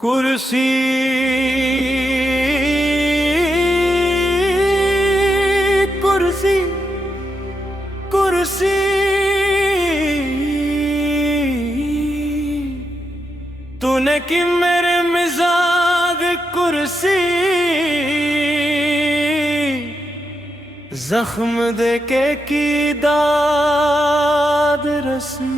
कुर्सी कुर्सी कुर्सी तूने की मेरे मिजाज कुर्सी जख्म देके की दाद रसी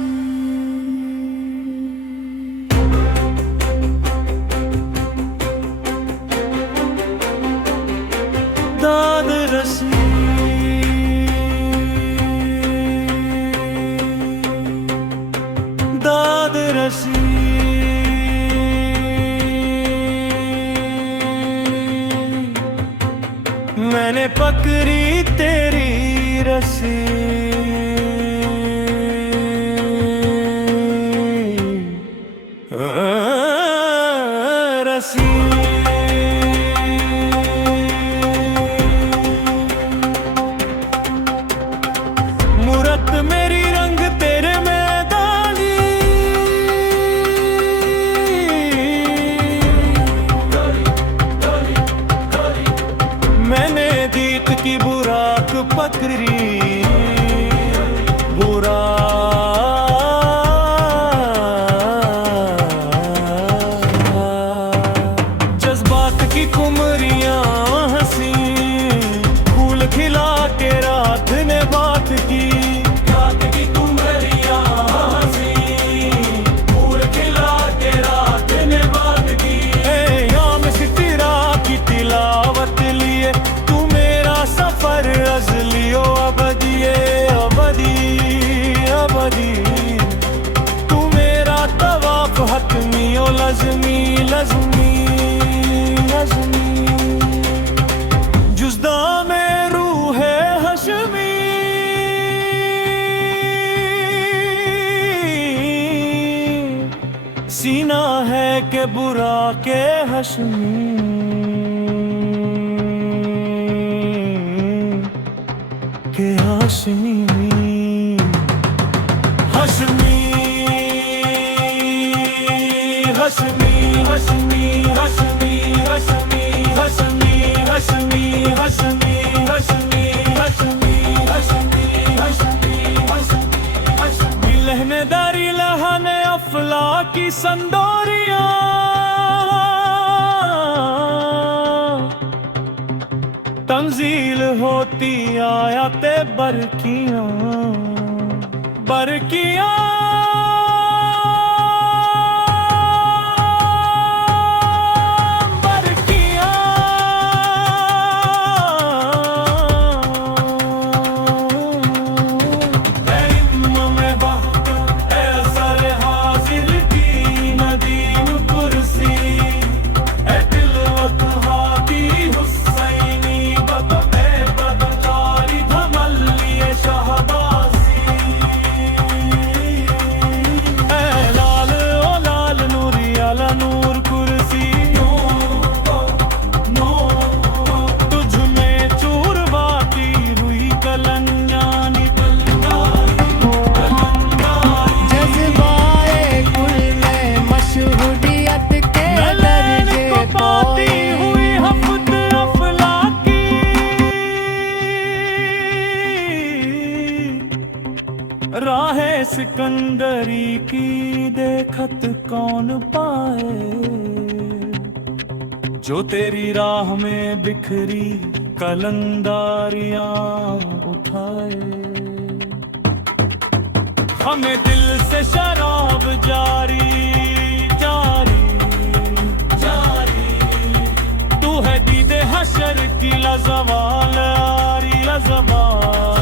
दाद रसी दाद रसी मैंने पकड़ी तेरी रसी रसी मूरत मेरी रंग तेरे में डाली मैंने दीत की बुराक पकड़ी जज्बात की कुमरियां हंसी फूल खिला के रात ने बात की लज़मी लज़मी लज़मी जुज़्दा में रूह है हशमी सीना है के बुरा के हशमी के हाशमी हशमी हशमी हशमी हशमी हशमी हशमी हशमी हशमी हशमी हशमी हशमी हशमी लहनेदारी लहाने अफला की संदोरियां तंजील होती आयाते बरकियां बरकियां राहे सिकंदरी की देखत कौन पाए जो तेरी राह में बिखरी कलंदारियां उठाए हमें दिल से शराब जारी जारी जारी तू है दीदे हशर की लज़वाल आरी लज़वाल